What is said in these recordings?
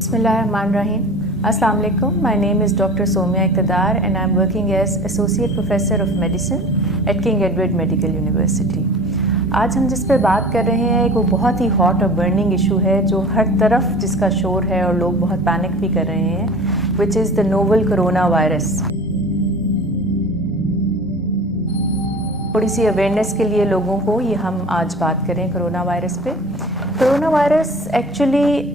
Bismillahirrahmanirrahim. Assalamu alaikum. My name is Dr. Somya Iqtidar and I'm working as Associate Professor of Medicine at King Edward Medical University. آج ہم جس پہ بات کر رہے ہیں وہ بہت ہی ہاٹ اور برننگ ایشو ہے جو ہر طرف جس کا شور ہے اور لوگ بہت پینک بھی کر رہے ہیں which is the novel corona virus. تھوڑی سی اویئرنیس کے لیے لوگوں کو یہ ہم آج بات کریں کرونا وائرس پہ. کرونا وائرس ایکچولی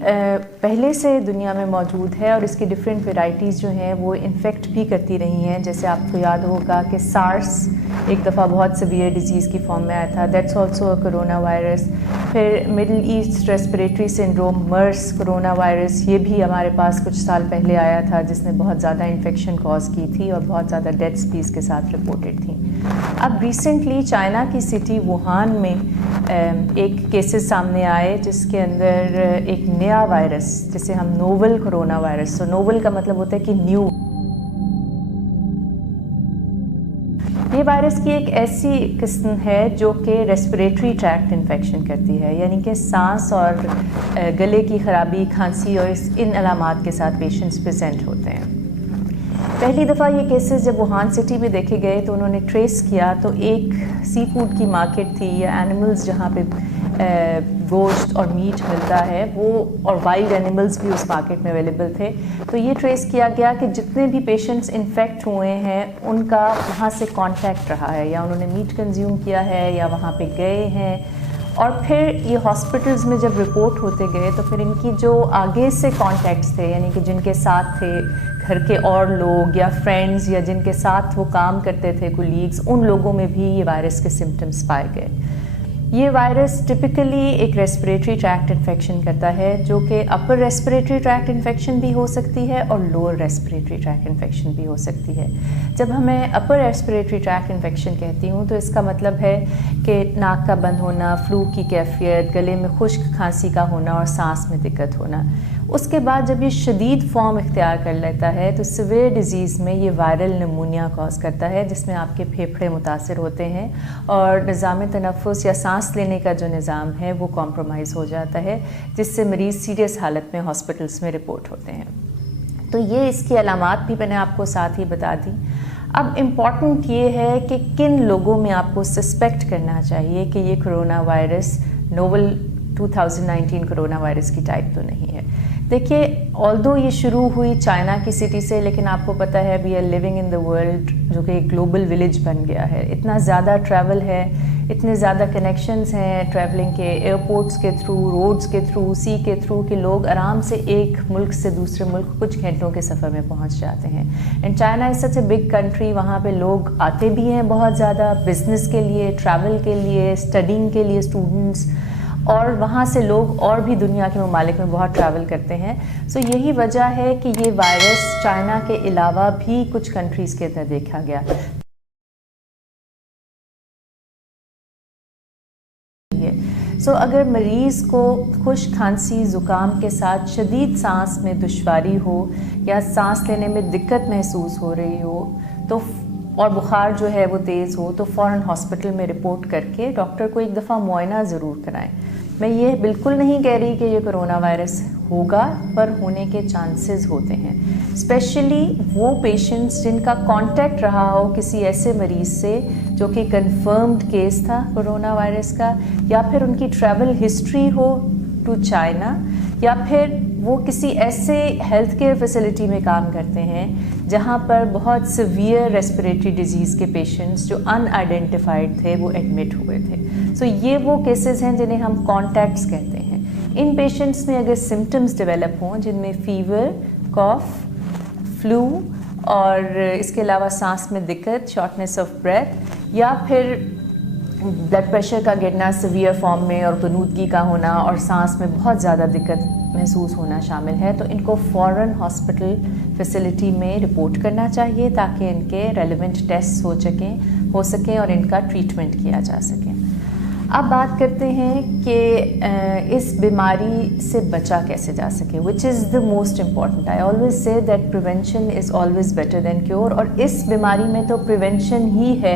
پہلے سے دنیا میں موجود ہے اور اس کی ڈفرینٹ ویرائٹیز جو ہیں وہ انفیکٹ بھی کرتی رہی ہیں. جیسے آپ کو یاد ہوگا کہ سارس ایک دفعہ بہت سیویئر ڈیزیز کی فارم میں آیا تھا, that's also a corona virus. پھر Middle East respiratory syndrome MERS corona virus, یہ بھی ہمارے پاس کچھ سال پہلے آیا تھا جس نے بہت زیادہ انفیکشن کاز کی تھی اور بہت زیادہ ڈیتھس بھی اس کے ساتھ رپورٹڈ تھیں. اب ریسنٹلی چائنا کی سٹی ووہان میں ایک کیسز سامنے آئے جس کے اندر ایک نیا وائرس جسے ہم نوول کرونا وائرس, تو نوول کا مطلب ہوتا ہے کہ نیو. یہ وائرس کی ایک ایسی قسم ہے جو کہ ریسپریٹری ٹریکٹ انفیکشن کرتی ہے, یعنی کہ سانس اور گلے کی خرابی, کھانسی اور ان علامات کے ساتھ پیشنٹس پریزنٹ ہوتے ہیں. پہلی دفعہ یہ کیسز جب ووہان سٹی میں دیکھے گئے تو انہوں نے ٹریس کیا تو ایک سی فوڈ کی مارکیٹ تھی یا اینیملز جہاں پہ گوشت اور میٹ ملتا ہے وہ, اور وائلڈ اینیملز بھی اس مارکیٹ میں اویلیبل تھے. تو یہ ٹریس کیا گیا کہ جتنے بھی پیشنٹس انفیکٹ ہوئے ہیں ان کا وہاں سے کانٹیکٹ رہا ہے, یا انہوں نے میٹ کنزیوم کیا ہے یا وہاں پہ گئے ہیں. اور پھر یہ ہاسپٹلز میں جب رپورٹ ہوتے گئے تو پھر ان کی جو آگے سے کانٹیکٹس تھے, یعنی کہ جن کے ساتھ تھے گھر کے اور لوگ یا فرینڈز یا جن کے ساتھ وہ کام کرتے تھے کولیگز, ان لوگوں میں بھی یہ وائرس کے سمٹمز پائے گئے. یہ وائرس ٹپکلی ایک ریسپریٹری ٹریکٹ انفیکشن کرتا ہے جو کہ اپر ریسپریٹری ٹریکٹ انفیکشن بھی ہو سکتی ہے اور لوور ریسپریٹری ٹریکٹ انفیکشن بھی ہو سکتی ہے. جب ہمیں اپر ریسپریٹری ٹریکٹ انفیکشن کہتی ہوں تو اس کا مطلب ہے کہ ناک کا بند ہونا, فلو کی کیفیت, گلے میں خشک کھانسی کا ہونا اور سانس میں دقت ہونا. اس کے بعد جب یہ شدید فارم اختیار کر لیتا ہے تو سیویئر ڈیزیز میں یہ وائرل نمونیا کاز کرتا ہے جس میں آپ کے پھیپھڑے متاثر ہوتے ہیں اور نظام تنفس یا سانس لینے کا جو نظام ہے وہ کمپرومائز ہو جاتا ہے, جس سے مریض سیریس حالت میں ہاسپٹلس میں رپورٹ ہوتے ہیں. تو یہ اس کی علامات بھی میں نے آپ کو ساتھ ہی بتا دی. اب امپورٹنٹ یہ ہے کہ کن لوگوں میں آپ کو سسپیکٹ کرنا چاہیے کہ یہ corona virus novel 2019 corona virus کی ٹائپ تو نہیں ہے. دیکھیے, آلدو یہ شروع ہوئی چائنا کی سٹی سے, لیکن آپ کو پتہ ہے we are living in the world جو کہ ایک گلوبل ولیج بن گیا ہے. اتنا زیادہ ٹریول ہے, اتنے زیادہ کنیکشنز ہیں ٹریولنگ کے, ایئرپورٹس کے تھرو, روڈز کے تھرو, سی کے تھرو, کہ لوگ آرام سے ایک ملک سے دوسرے ملک کچھ گھنٹوں کے سفر میں پہنچ جاتے ہیں. And China is such a big country, وہاں پہ لوگ آتے بھی ہیں بہت زیادہ بزنس کے لیے, ٹریول کے لیے, اسٹڈینگ کے لیے اسٹوڈنٹس, اور وہاں سے لوگ اور بھی دنیا کے ممالک میں بہت ٹریول کرتے ہیں. سو یہی وجہ ہے کہ یہ وائرس چائنا کے علاوہ بھی کچھ کنٹریز کے اندر دیکھا گیا. سو اگر مریض کو خشک کھانسی زکام کے ساتھ شدید سانس میں دشواری ہو یا سانس لینے میں دقت محسوس ہو رہی ہو تو اور بخار جو ہے وہ تیز ہو تو فوراً ہاسپٹل میں رپورٹ کر کے ڈاکٹر کو ایک دفعہ معائنہ ضرور کرائیں. میں یہ بالکل نہیں کہہ رہی کہ یہ کرونا وائرس ہوگا, پر ہونے کے چانسز ہوتے ہیں, اسپیشلی وہ پیشنٹس جن کا کانٹیکٹ رہا ہو کسی ایسے مریض سے جو کہ کنفرمڈ کیس تھا کرونا وائرس کا, یا پھر ان کی ٹریول ہسٹری ہو ٹو چائنا, یا پھر وہ کسی ایسے ہیلتھ کیئر فیسلٹی میں کام کرتے ہیں جہاں پر بہت سیویئر ریسپریٹری ڈیزیز کے پیشنٹس جو ان آئیڈینٹیفائڈ تھے وہ ایڈمٹ ہوئے تھے. سو یہ وہ کیسز ہیں جنہیں ہم کانٹیکٹس کہتے ہیں. ان پیشنٹس میں اگر سمٹمز ڈیولپ ہوں جن میں فیور, کاف, فلو اور اس کے علاوہ سانس میں دقت, شارٹنیس آف بریتھ, یا پھر بلڈ پریشر کا گرنا سیویئر فارم میں اور غنودگی کا ہونا اور سانس میں بہت زیادہ دقت محسوس ہونا شامل ہے, تو ان کو فوراً ہاسپٹل فیسلٹی میں رپورٹ کرنا چاہیے تاکہ ان کے ریلیونٹ ٹیسٹ ہو سکیں اور ان کا ٹریٹمنٹ کیا جا سکے. اب بات کرتے ہیں کہ اس بیماری سے بچا کیسے جا سکے, which is the most important. I always say that prevention is always better than cure, اور اس بیماری میں تو پریونشن ہی ہے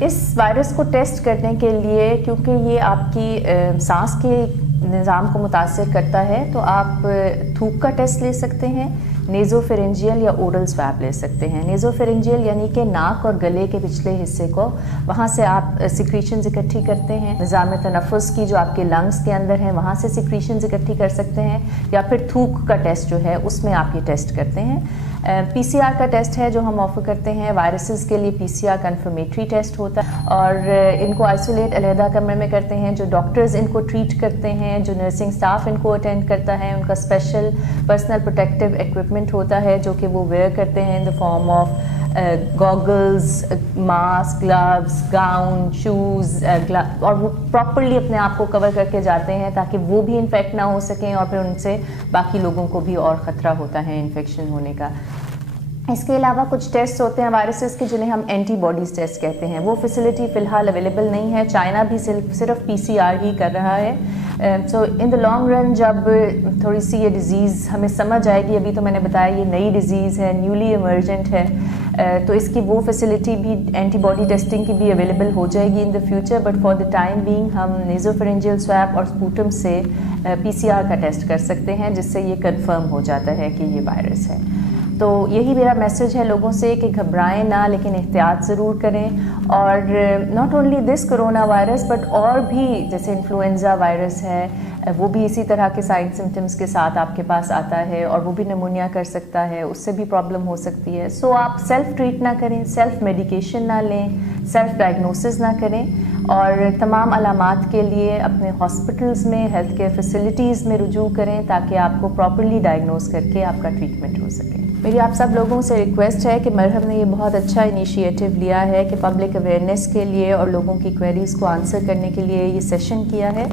اس وائرس کو ٹیسٹ کرنے کے لیے، کیونکہ یہ آپ کی سانس کے نظام کو متاثر کرتا ہے، تو آپ تھوک کا ٹیسٹ لے سکتے ہیں، نیزوفرنجیل یا اورل سویب لے سکتے ہیں۔ نیزوفرنجیل یعنی کہ ناک اور گلے کے پچھلے حصے کو، وہاں سے آپ سیکریشنز اکٹھی کرتے ہیں۔ نظام تنفس کی جو آپ کے لنگس کے اندر ہیں وہاں سے سیکریشنز اکٹھی کر سکتے ہیں، یا پھر تھوک کا ٹیسٹ جو ہے اس میں آپ یہ ٹیسٹ کرتے ہیں۔ پی سی آر کا ٹیسٹ ہے جو ہم آفر کرتے ہیں وائرسز کے لیے، پی سی آر کنفرمیٹری ٹیسٹ ہوتا ہے، اور ان کو آئسولیٹ علیحدہ کمرے میں کرتے ہیں۔ جو ڈاکٹرز ان کو ٹریٹ کرتے ہیں، جو نرسنگ سٹاف ان کو اٹینڈ کرتا ہے، ان کا اسپیشل پرسنل پروٹیکٹیو ایکوپمنٹ ہوتا ہے جو کہ وہ ویئر کرتے ہیں in the form of goggles, mask, gloves, gown, shoes, اور وہ پراپرلی اپنے آپ کو کور کر کے جاتے ہیں تاکہ وہ بھی انفیکٹ نہ ہو سکیں، اور پھر ان سے باقی لوگوں کو بھی اور خطرہ ہوتا ہے انفیکشن ہونے کا۔ اس کے علاوہ کچھ ٹیسٹ ہوتے ہیں وائرسز کے جنہیں ہم اینٹی باڈیز ٹیسٹ کہتے ہیں، وہ فیسلٹی فی الحال اویلیبل نہیں ہے، چائنا بھی صرف پی سی آر ہی کر رہا ہے۔ سو ان دا لانگ رن جب تھوڑی سی یہ ڈیزیز ہمیں سمجھ آئے گی، ابھی تو میں نے بتایا یہ نئی ڈیزیز ہے، نیولی ایمرجنٹ ہے، تو اس کی وہ فیسلٹی بھی اینٹی باڈی ٹیسٹنگ کی بھی اویلیبل ہو جائے گی in the future, but for the time being ہم نیزوفرنجیل سویب اور سپوٹم سے پی سی آر کا ٹیسٹ کر سکتے ہیں، جس سے یہ کنفرم ہو جاتا ہے کہ یہ وائرس ہے۔ تو یہی میرا میسج ہے لوگوں سے کہ گھبرائیں نہ، لیکن احتیاط ضرور کریں، اور not only this corona virus but اور بھی جیسے انفلوئنزا وائرس ہے، وہ بھی اسی طرح کے سائن سمٹمز کے ساتھ آپ کے پاس آتا ہے، اور وہ بھی نمونیا کر سکتا ہے، اس سے بھی پرابلم ہو سکتی ہے۔ سو آپ سیلف ٹریٹ نہ کریں، سیلف میڈیکیشن نہ لیں، سیلف ڈائگنوسس نہ کریں، اور تمام علامات کے لیے اپنے ہاسپٹلز میں، ہیلتھ کیئر فیسلٹیز میں رجوع کریں تاکہ آپ کو پراپرلی ڈائگنوز کر کے آپ کا ٹریٹمنٹ ہو سکے۔ میری آپ سب لوگوں سے ریکویسٹ ہے کہ مرہم نے یہ بہت اچھا انیشیٹو لیا ہے کہ پبلک اویئرنیس کے لیے اور لوگوں کی کویریز کو آنسر کرنے کے لیے یہ سیشن کیا ہے۔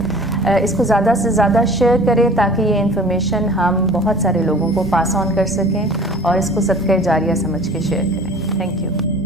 اس کو زیادہ سے زیادہ شیئر کریں تاکہ یہ انفارمیشن ہم بہت سارے لوگوں کو پاس آن کر سکیں، اور اس کو صدقہ جاریہ سمجھ کے شیئر کریں۔ Thank you.